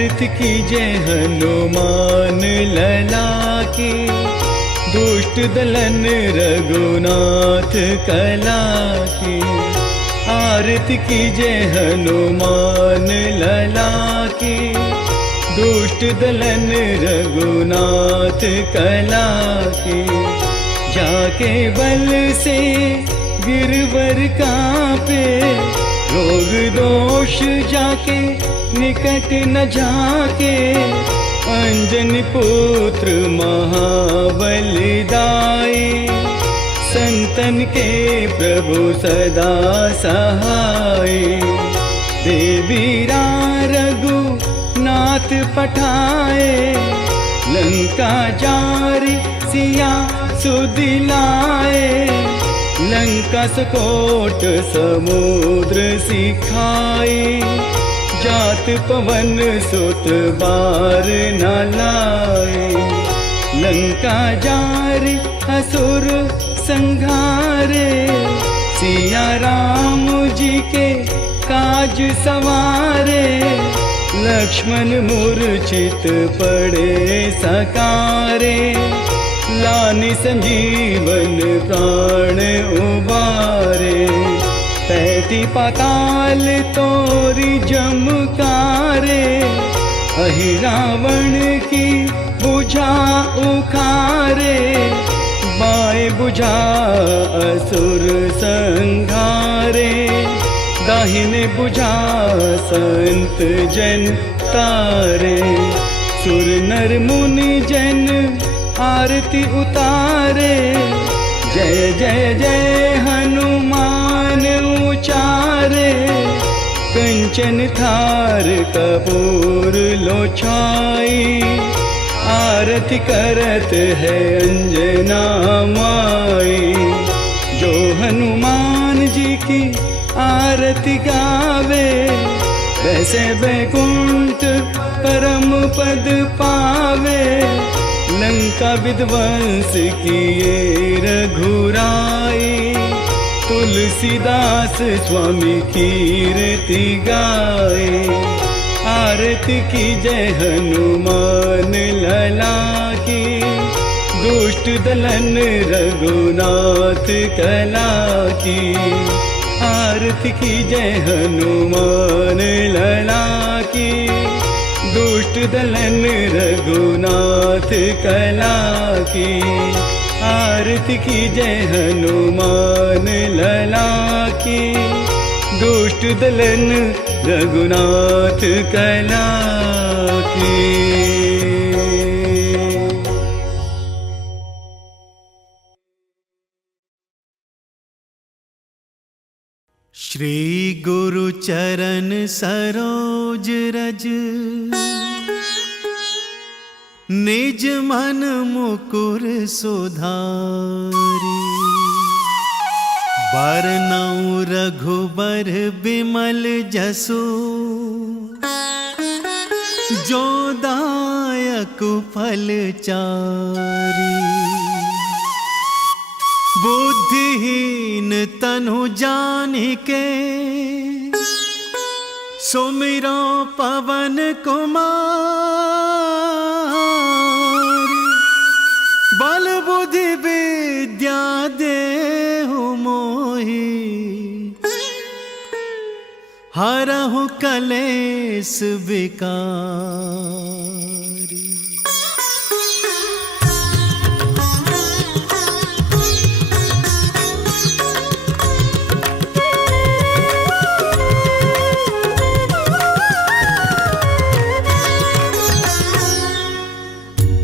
आरती कीजे हनुमान लला की, दुष्ट दलन रघुनाथ कला की। आरती कीजे हनुमान लला की, दुष्ट दलन रघुनाथ कला की। जाके बल से गिरवर कांपे, रोग दोष जाके निकट न जाके। अंजनी पुत्र महाबलिदाई, संतन के प्रभु सदा सहाय। देवीरा रघुनाथ पठाए, लंका जारी सिया सुदिलाए। लंका सकोट समुद्र सिखाई, जात पवन सुत बार न लाए। लंका जारी असुर संघारे, सिया राम जी के काज सवारे। लक्ष्मण मूर्छित पड़े सकारे, लानि संजीवन प्राण उबारे। पैती पाताल तोरी जमकारे, अहि रावण की बुझा उखारे। बाएं बुझा असुर संघारे, दाहिने बुझा संत जन तारे। सुर नर मुनि जन आरती उतारे, जय जय जय हनुमान उचारे। कंचन थार कपूर लो छाई, आरती करत है अंजना माई। जो हनुमान जी की आरती गावे, वैसे वैकुंठ परम पद पावे। लंका विध्वंस किए रघुराई, तुलसीदास स्वामी कीर्ति गाए। आरती की जय हनुमान लला की, दुष्ट दलन रघुनाथ कला की। आरती की जय हनुमान लला की, दुष्ट दलन रघुनाथ कला की। आरती की जय हनुमान लला की, दुष्ट दलन रघुनाथ कला की। श्री गुरु चरण सरोज रज, निज मन मुकुर सुधारी। बरनउँ रघुबर बिमल जसु, जो दायक फल चारी। बुद्धिहीन तनु जानिके, सुमिरो पवन कुमार। बल बुद्धि विद्या देहु मोहि, हरहु कलेस विकार।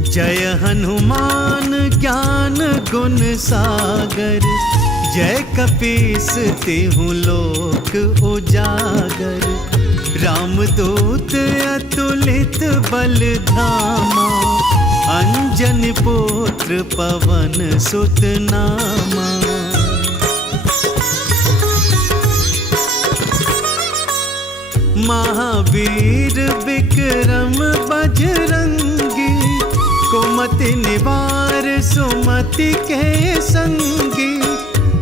जय हनुमान ज्ञान गुण सागर, जय कपीस तिहुँ लोक उजागर। रामदूत अतुलित बल धामा, अंजनी पुत्र पवन सुत नामा। महावीर विक्रम बजरंगी, कुमति निवार सुमति के संगी।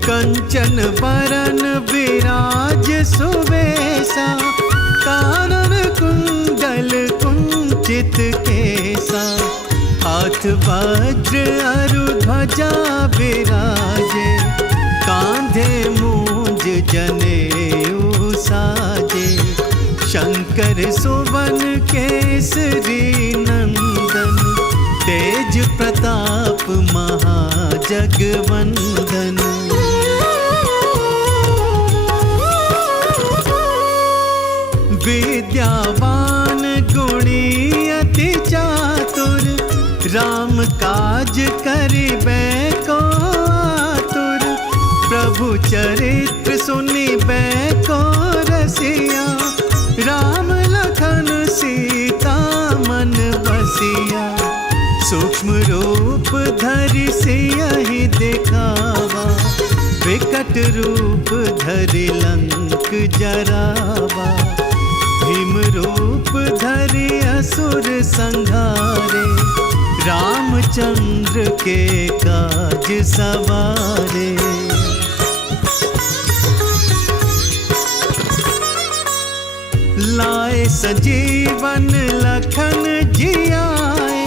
कंचन बरन विराज सुवेशा, कानन कुंडल कुंडल चित केसा, हाथ वज्र अरु ध्वजा विराजे, कांधे मूंज जनेऊ साजे। शंकर सुवन केसरी नंदन, तेज प्रताप महाजगवंदन। विद्यावान गुणी अति चातुर, राम काज करिबे को आतुर। प्रभु चरित्र सुनिबे को रसिया, राम लखन सीता मन बसिया। सूक्ष्म रूप धरि सियहि दिखावा, विकट रूप धरि लंक जरावा। भीम रूप धरि असुर संहारे, रामचंद्र के काज सवारे। लाए सजीवन लखन जियाए,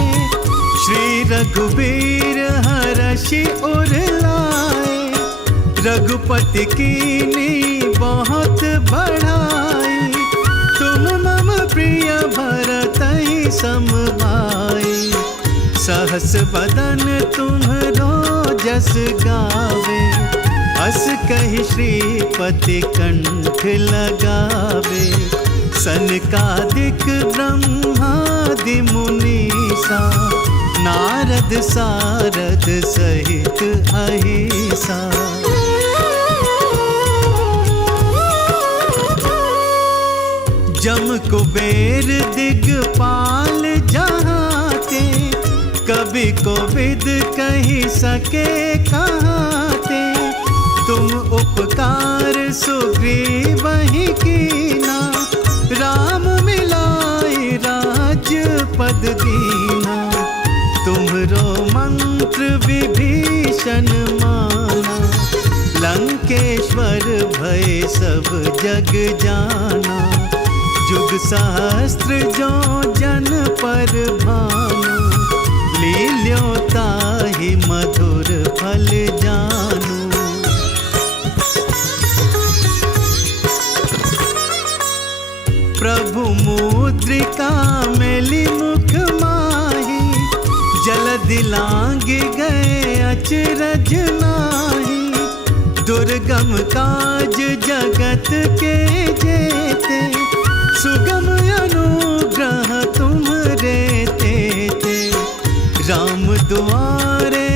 श्री रघुबीर हरषि उर लाए। रघुपति कीन्ही बहुत बढ़ाई, तुम मम प्रिय भरतहि सम भाई। सहस बदन तुम्हरो जस गावे, अस कहि श्रीपति कंठ लगावे। सनकादिक ब्रह्मादि मुनीसा, नारद सारद सहित अहिसा। जम कुबेर दिगपाल जहाते, कवि कोविद कहि सके कहाते। तुम उपकार सुग्रीवहि कीना, राम मिलाई राजपद दीना। तुम्हरो मंत्र विभीषण माना, लंकेश्वर भय सब जग जाना। जुग सहस्त्र जो जन पर भानु, लील्यो ताहि मधुर फल जानु। प्रभु मुद्रिका मेली मुख माही, जलधि लांघ गए अचरज नाही। दुर्गम काज जगत के जेते, सुगम अनुग्रह तुम्हरे तेते। राम दुआरे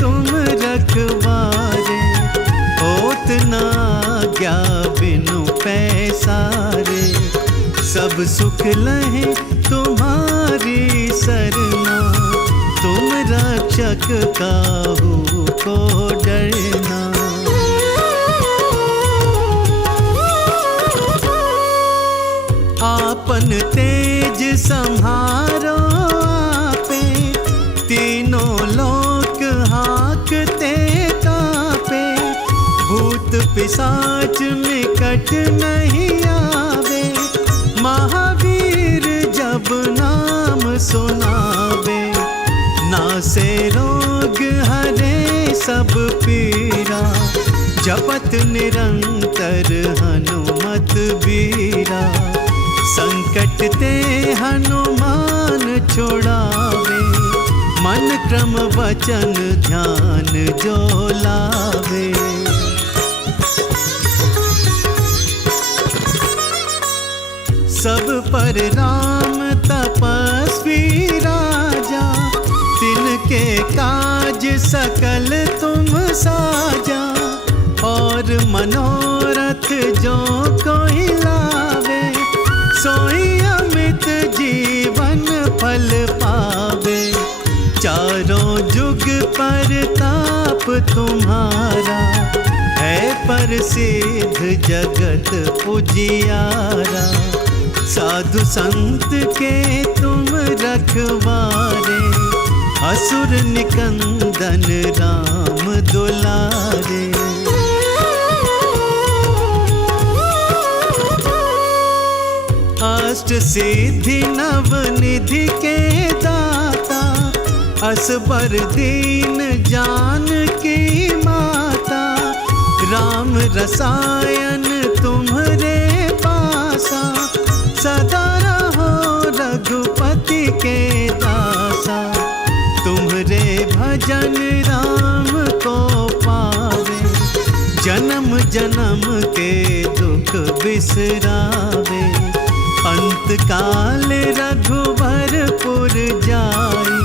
तुम रखवारे, होत न आज्ञा बिनु पैसारे। सब सुख लहे तुम्हारी सरना, तुम रक्षक काहू को डरना। आपन तेज संहारो आपे, तीनों लोक हाकते कापे। भूत पिशाच निकट नहीं आवे, महावीर जब नाम सुनावे। नासे रोग हरे सब पीरा, जपत निरंतर हनुमत बीरा। संकट ते हनुमान छोड़ावे, मन क्रम वचन ध्यान जो लावे। सब पर राम तपस्वी राजा, तिनके काज सकल तुम साजा। और मनोरथ जो कोई लावे, सोई अमित जीवन फल पावे। चारों जुग परताप तुम्हारा, है प्रसिद्ध जगत उजियारा। साधु संत के तुम रखवारे, असुर निकंदन राम दुलारे। अष्ट अष्ट सिद्धि नव निधि के दाता, असबर दीन जानकी माता। राम रसायन तुम्हरे पासा, सदा रहो रघुपति के दासा। तुम्हरे भजन राम को पावे, जन्म जन्म के दुख बिसरावे। अंत काल रघुवरपुर जाई,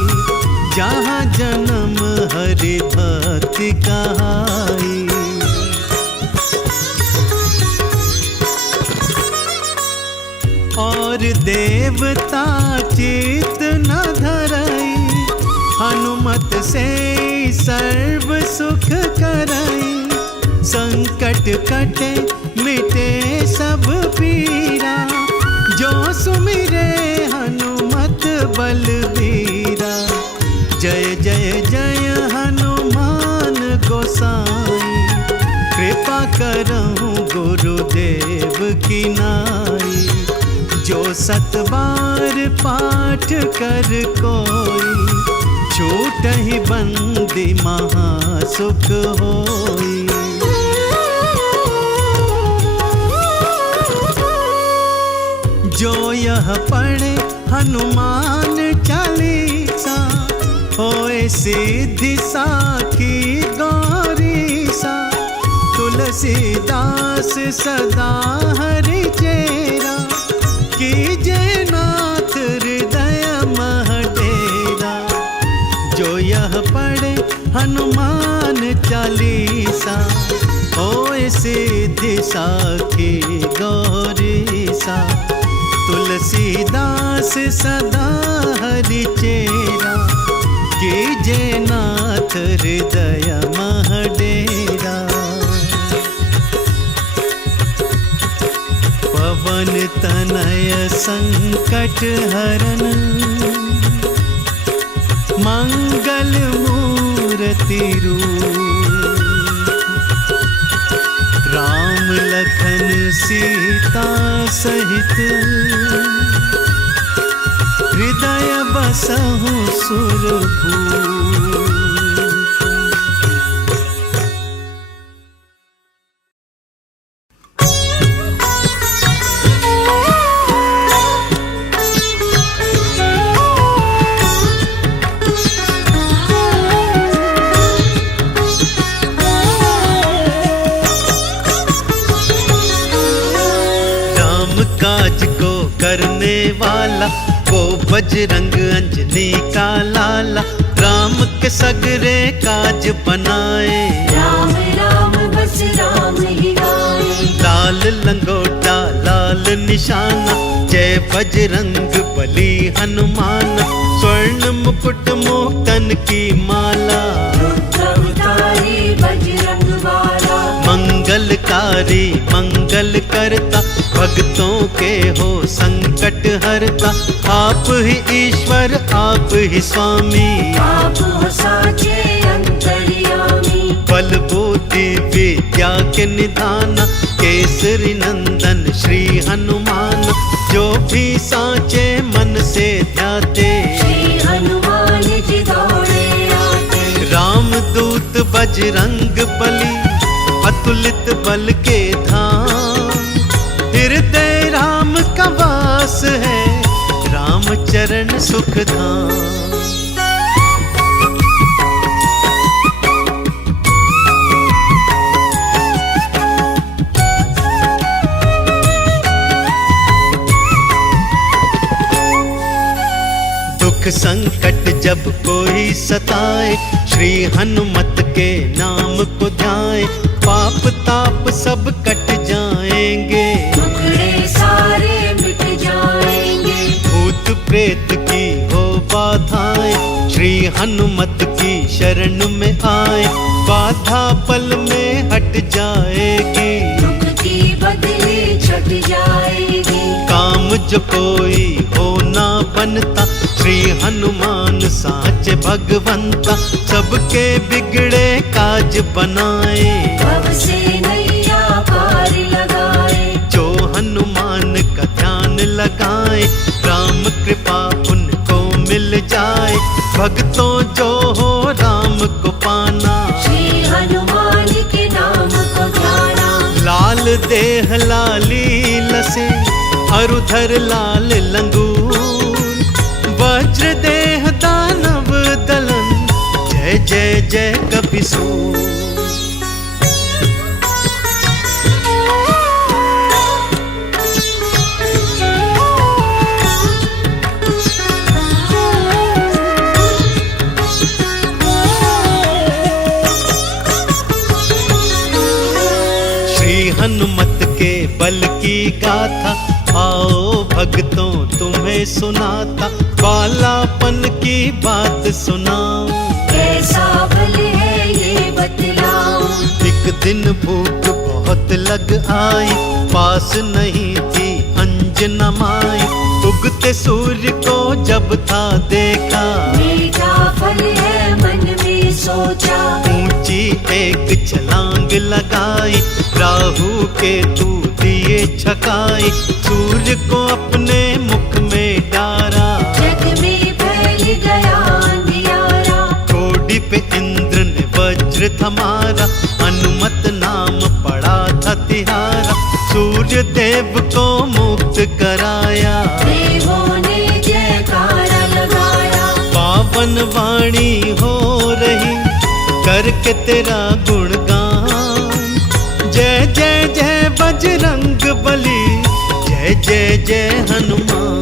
जहाँ जन्म हरि भक्ति कहाई। और देवता चित न धरई, हनुमत से सर्व सुख करई। संकट कटे मिटे सब पीरा, जो सुमिरे हनुमत बलबीरा। जय जय जय हनुमान गोसाई, कृपा करहु गुरुदेव की नाई। जो सत बार पाठ कर कोई, छूटहि बंदी महासुख होई। जो यह पढ़े हनुमान चालीसा, होए सिद्धि साखी गौरीसा। तुलसीदास सदा हरि चेरा, कीजे नाथ हृदय मह डेरा। जो यह पढ़े हनुमान चालीसा, होए सिद्धि साखी गौरीसा। तुलसीदास सदा हरि चेरा, कीजे नाथ हृदय मह डेरा। पवन तनय संकट हरन, मंगल मूर्ति रूप। राम लखन सीता सहित, हृदय बसहु सुरभूप। करने वाला वो बजरंग अंजनी का लाला। राम के सगरे काज बनाए, राम राम बस राम ही गाए। लाल लंगोटा लाल निशाना, जय बजरंग बली हनुमान। स्वर्ण मुकुट मोक्तन की माला, रुद्रवतारी बजरंग वाला। मंगलकारी मंगल करता, भक्तों के हो संकट हरता। आप ही ईश्वर आप ही स्वामी, आप हो साचे अंतर्यामी। बल बुद्धि विद्या के निधान, केसरी नंदन श्री हनुमान। जो भी साचे मन से ध्याते, श्री हनुमान जी दौड़े आते। राम दूत बजरंग बली, अतुलित बल के धाम। हृदय राम का वास है, राम चरण सुख धाम। दुख संकट जब कोई सताए, श्री हनुमत के नाम को ध्याए। पाप ताप सब कट जाएंगे, दुखड़े सारे मिट जाएंगे। भूत प्रेत की हो बाधाएं, श्री हनुमत की शरण में आए। बाधा पल में हट जाएगी, दुख की बदली छट जाएगी। काम जो कोई हो ना बनता, श्री हनुमान साचे भगवंता। सबके बिगड़े काज बनाए, भव से नैया पार लगाए। जो हनुमान का ध्यान ध्यान लगाए, राम कृपा उनको मिल जाए। भक्तों जो हो राम को पाना, श्री हनुमान के नाम को ध्याना। लाल देह लाली लसे, अरुधर लाल लंगूर, वज्र देह दानव दलन, जय जय जय कपिसूर। श्री हनुमत के बल की गाथा, आओ भक्तों तुम्हें सुनाता। बालापन की बात सुनाऊं, कैसा बल है ये बतलाऊं। एक दिन भूख बहुत लग आई, पास नहीं थी अंजना माई। उगते सूर्य को जब था देखा, मीठा फल है मन में सोचा। ऊंची एक छलांग लगाई, राहु के तू दिए छकाई। सूर्य को अपने मुख में डारा, जग में फैल गया अंधियारा। कोड़ी पे इंद्र ने वज्र थमारा, हनुमत नाम पड़ा था तिहारा। सूर्य देव को मुक्त कराया, देवों ने जयकारा लगाया। पावन वाणी हो रही, करके तेरा गुणगान। जय जय जय बजरंग बली, जय जय जय हनुमान।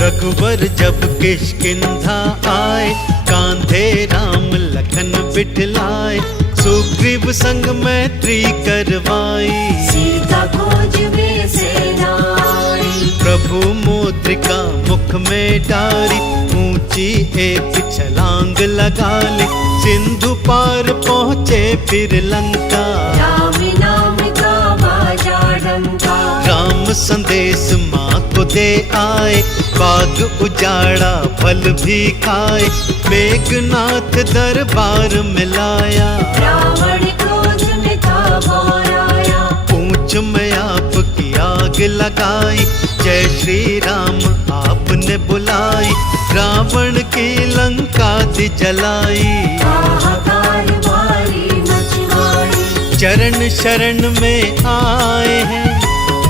रघुवर जब किष्किंधा आए, कांधे राम लखन बिठलाए। सुग्रीव संग मैत्री करवाई, सीता खोज में सेना आई। प्रभु मुद्रिका मुख में डारी, ऊंची एक छलांग लगा ली। सिंधु पार पहुँचे फिर लंका, राम नाम का बाजा डंका। राम संदेश माँ को दे आए, बाग उजाड़ा फल भी खाए। मेघनाथ दरबार में लाया, रावण क्रोध में था घोराया। पूंछ में आपकी आग लगाई, जय श्री राम आपने बुलाई। रावण की लंका दी जलाई, हाहाकार भारी मचवाई। चरण शरण में आए हैं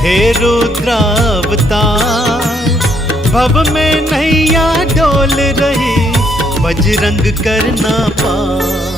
हे रुद्रावतार। भव में नैया डोल रही, बजरंग करना पार।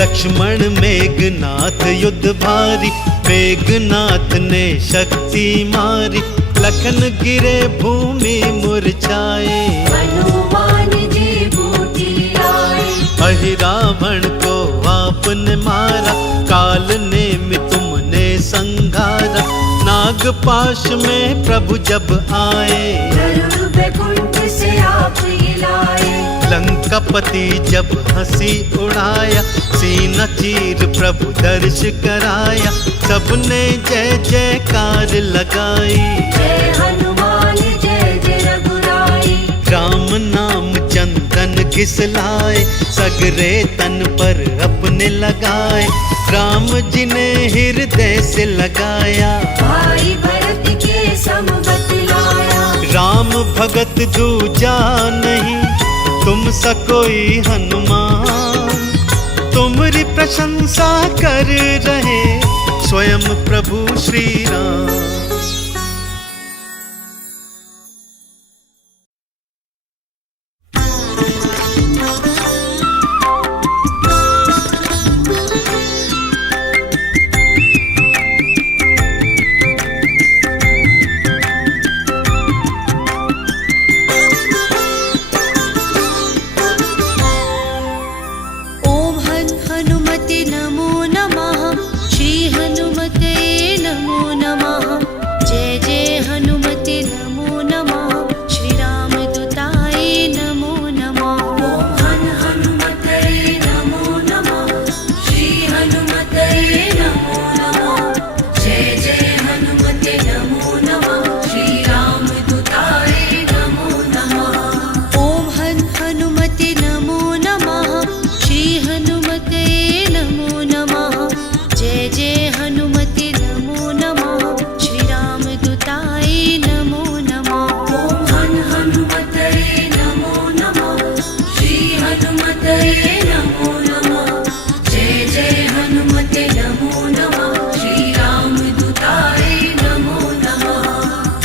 लक्ष्मण मेघनाथ युद्ध भारी, मेघनाथ ने शक्ति मारी। लखन गिरे भूमि मुरझाए, हनुमान जी बूटी लाए। अहि रावण को आपने मारा, काल ने तुमने संघारा। नागपाश में प्रभु जब आए, गरुड़ बैकुंठ से आप ही लाए। लंकापति जब हंसी उड़ाया, सीना चीर प्रभु दर्श कराया। सबने जय जयकार लगाई, जय हनुमान जय जय रघुराई। राम नाम चंदन घिसलाए, सगरे तन पर अपने लगाए। राम जी ने हृदय से लगाया, भाई भरत के सम बतलाया। राम भगत दूजा नहीं, तुम सा कोई हनुमान। तुम्हारी प्रशंसा कर रहे स्वयं प्रभु श्री राम। हनुमते नमो नमः। जय जय हनुमते नमो नमः जय जय हनुमते नमो नमः श्री रामदूताय नमो नमः ॐ हन हनुमतये नमो नमः श्री हनुमतये नमो नमः जय जय हनुमते नमो नमः श्री रामदूताय नमो नमः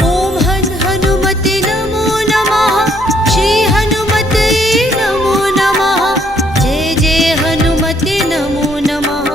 ॐ हन हनुमते नमो नमः श्री हनुमते नमो नमः जय जय हनुमते नमो नमः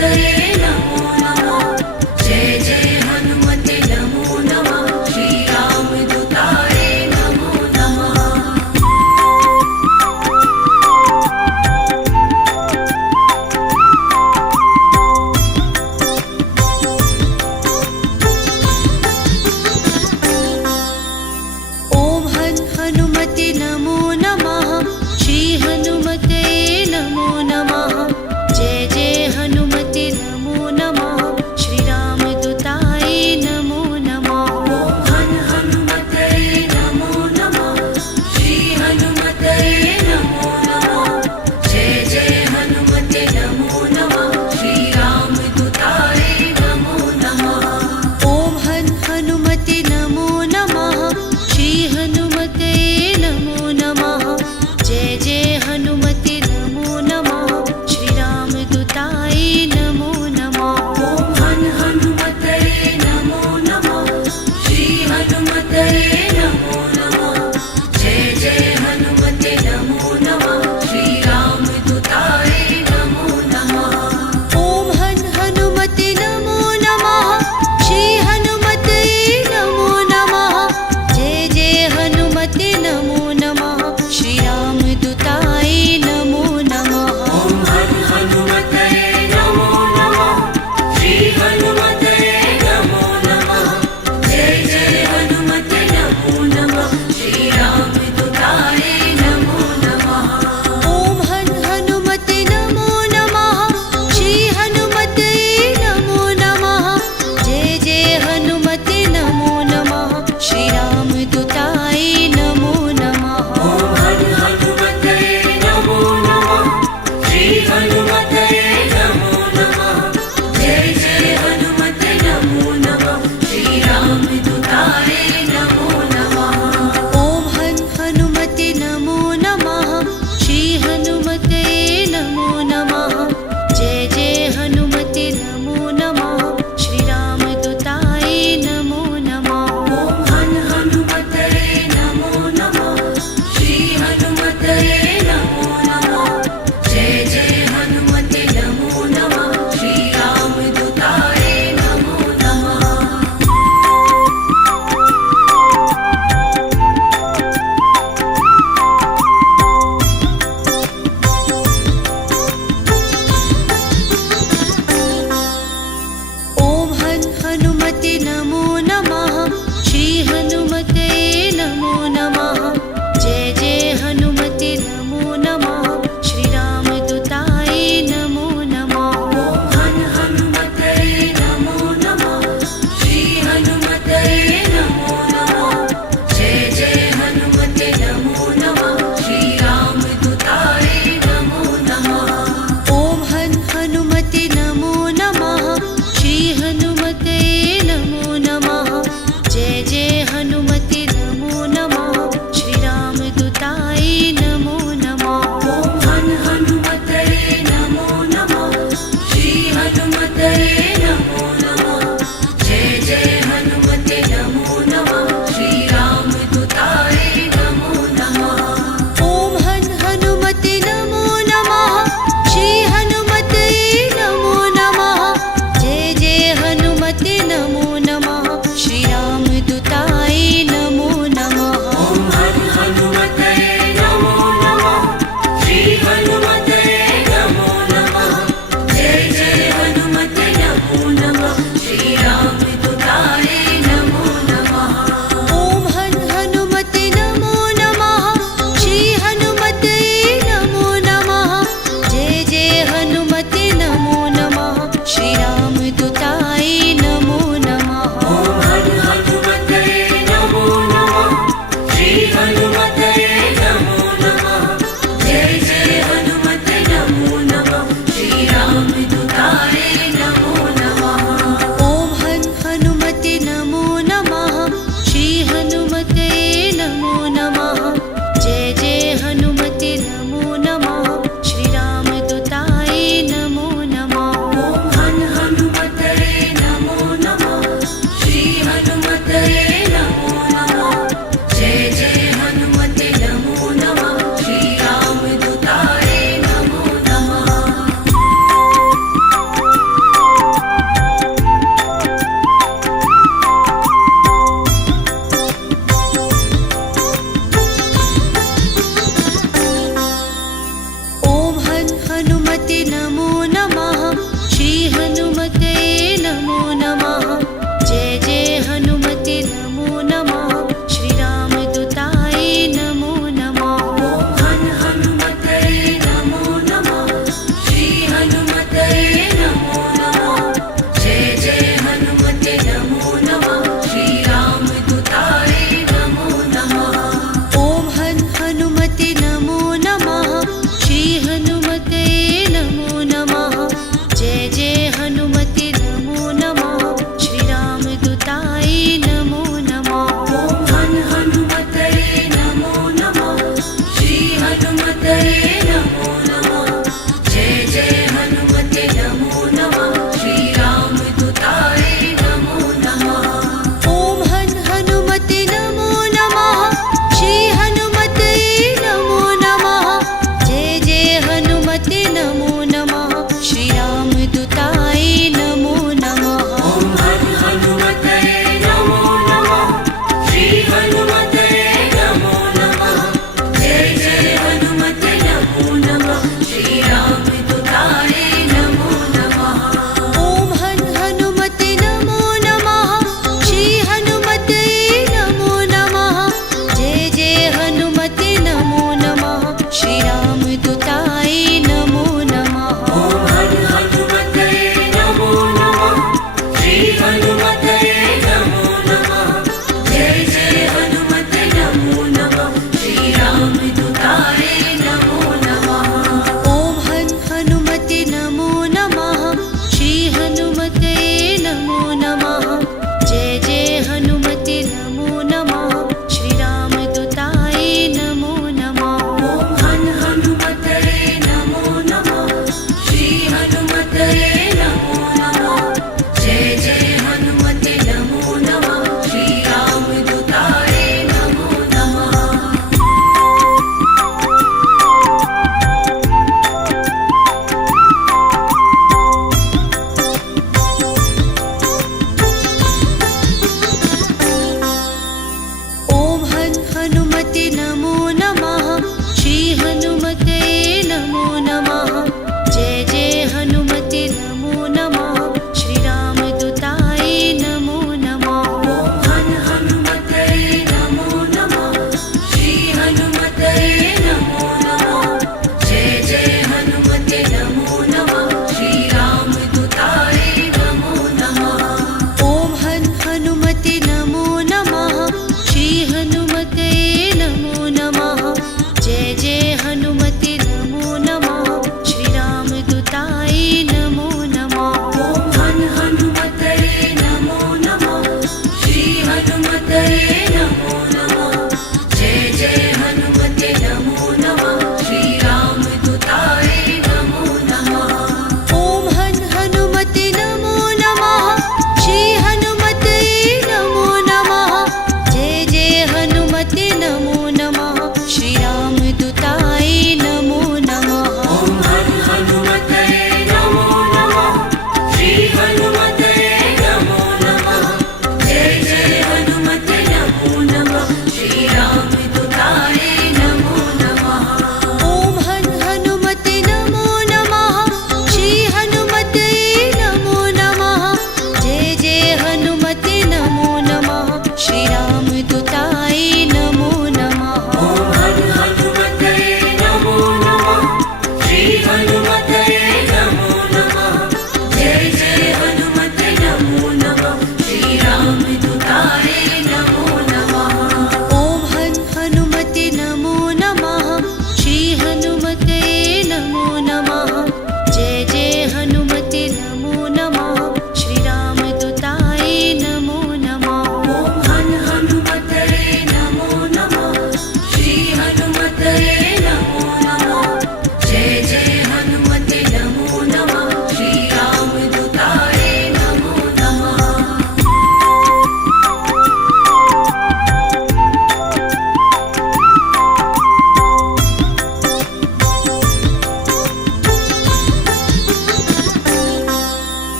हनुमतये नमो नमः जय जय हनुमते नमो नमः श्री रामदूताय नमो नमः ॐ हनुमते नमो नमः श्री हनुमते नमो नमः जय जय हनुमते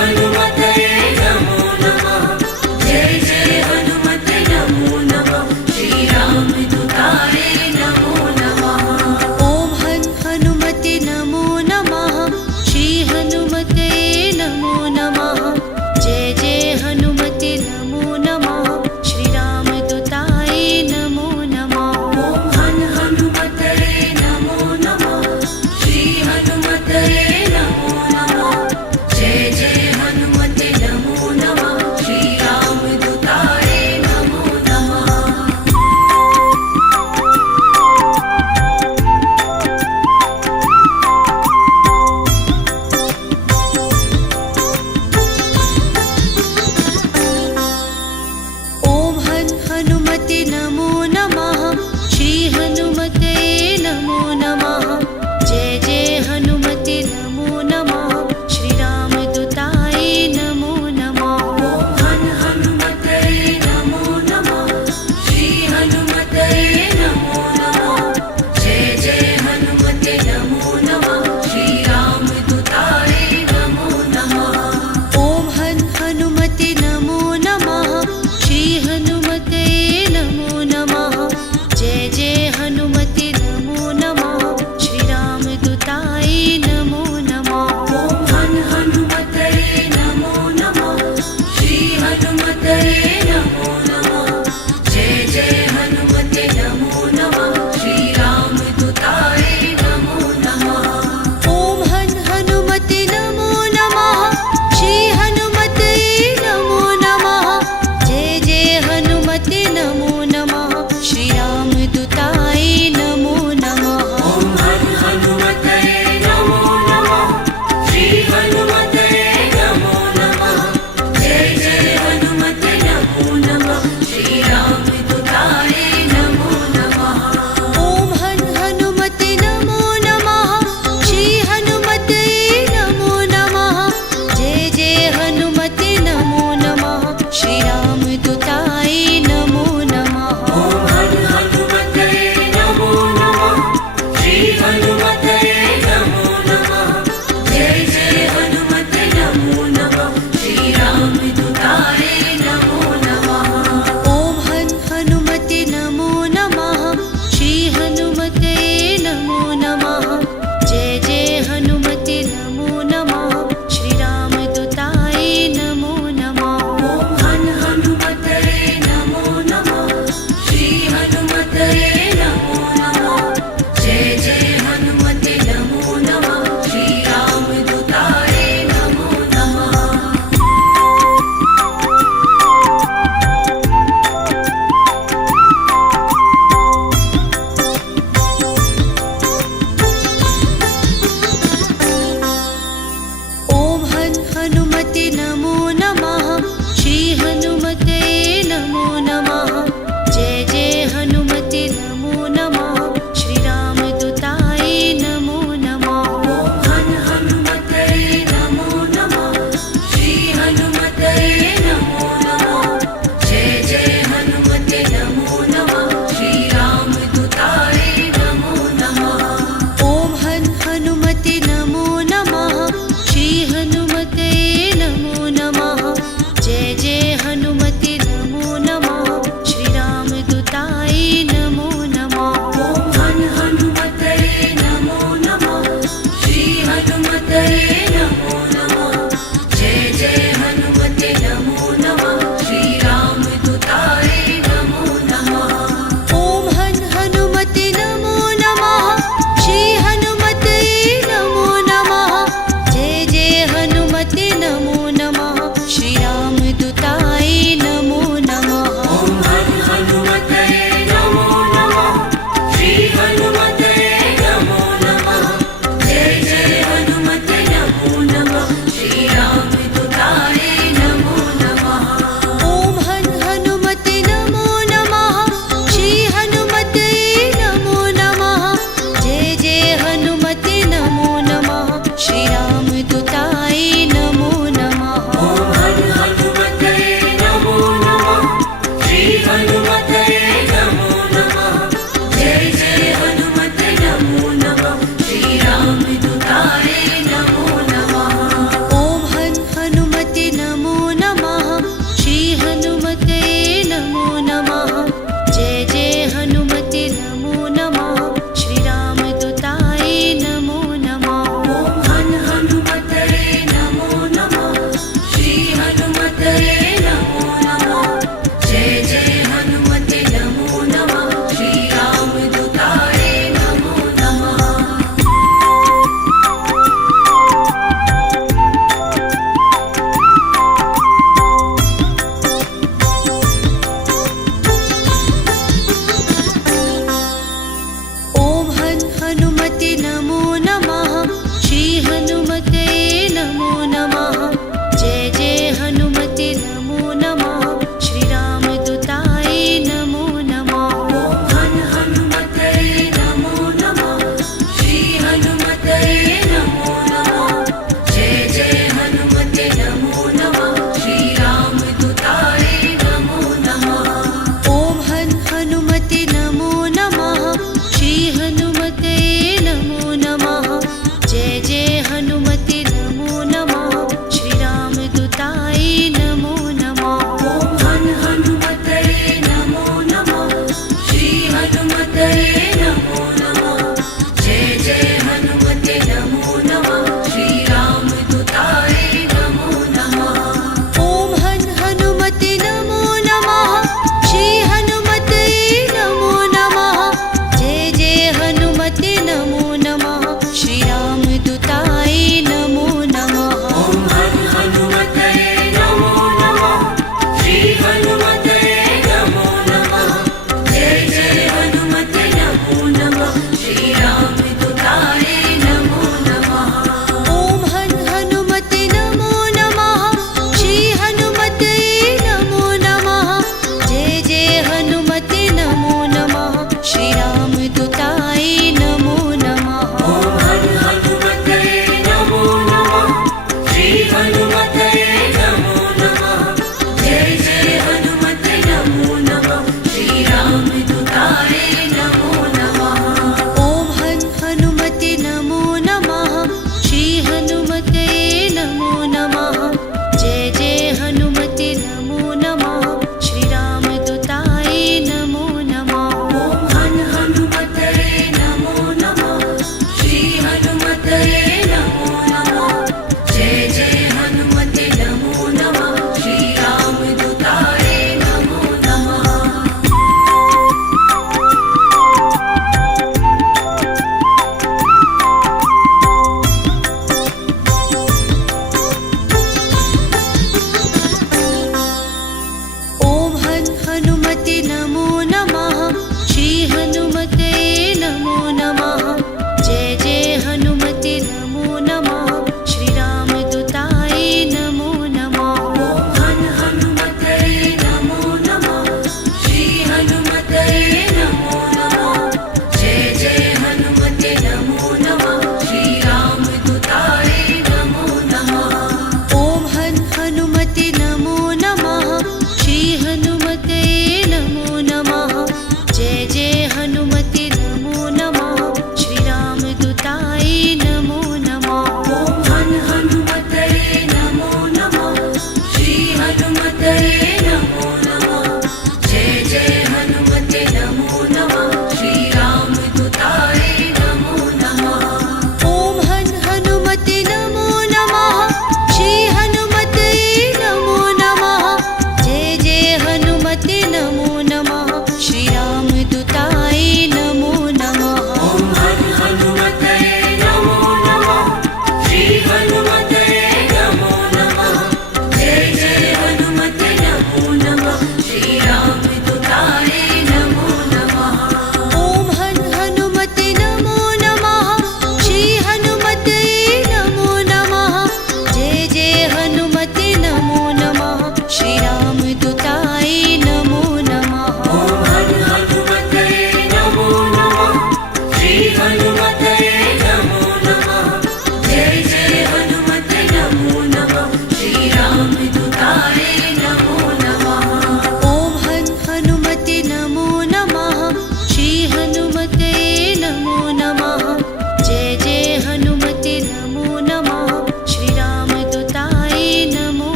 हनुमते नमो नमः जय जय हनुमते नमो नमः श्री रामदूताय नमो नमः ॐ हनुमते नमो नमः श्री हनुमते नमो नमः जय जय हनुमते नमो नमः श्री रामदूताय नमो नमः ॐ हनुमते नमो नमः श्री हनुमते नमो नमः जय जय हनुमते नमो नमः श्री रामदूताय नमो नमः ॐ हनुमते नमो नमः श्री हनुमते नमो नमः जय जय हनुमते नमो नमः श्री रामदूताय नमो नमः ॐ हनुमते नमो नमः श्री हनुमते नमो नमः जय जय हनुमते नमो नमः श्री रामदूताय नमो नमः ॐ हनुमते नमो नमः श्री हनुमते नमो नमः जय जय हनुमते नमो नमः श्री रामदूताय नमो नमः ॐ हनुमते नमो नमः श्री हनुमते नमो नमः जय जय हनुमते नमो नमः श्री रामदूताय नमो नमः ॐ हनुमते नमो नमः श्री हनुमते नमो नमः जय जय हनुमते नमो नमः श्री रामदूताय नमो नमः ॐ हनुमते नमो नमः श्री हनुमते नमो नमः जय जय हनुमते नमो नमः श्री रामदूताय नमो नमः ॐ हनुमते नमो नमः श्री हनुमते नमो नमः जय जय हनुमते नमो नमः श्री रामदूताय नमो नमः ॐ हनुमते नमो नमः श्री हनुमते नमो नमः जय जय हनुमते नमो नमः श्री रामदूताय नमो नमः ॐ हनुमते नमो नमः श्री हनुमते नमो नमः जय जय हनुमते नमो नमः श्री रामदूताय नमो नमः ॐ हनुमते नमो नमः श्री हनुमते नमो नमः जय जय हनुमते नमो नमः श्री रामदूताय नमो नमः ॐ हनुमते नमो नमः श्री हनुमते नमो नमः जय जय हनुमते नमो नमः श्री रामदूताय नमो नमः ॐ हनुमते नमो नमः श्री हनुमते नमो नमः जय जय हनुमते नमो नमः श्री रामदूताय नमो नमः ॐ हनुमते नमो नमः श्री हनुमते नमो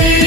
गए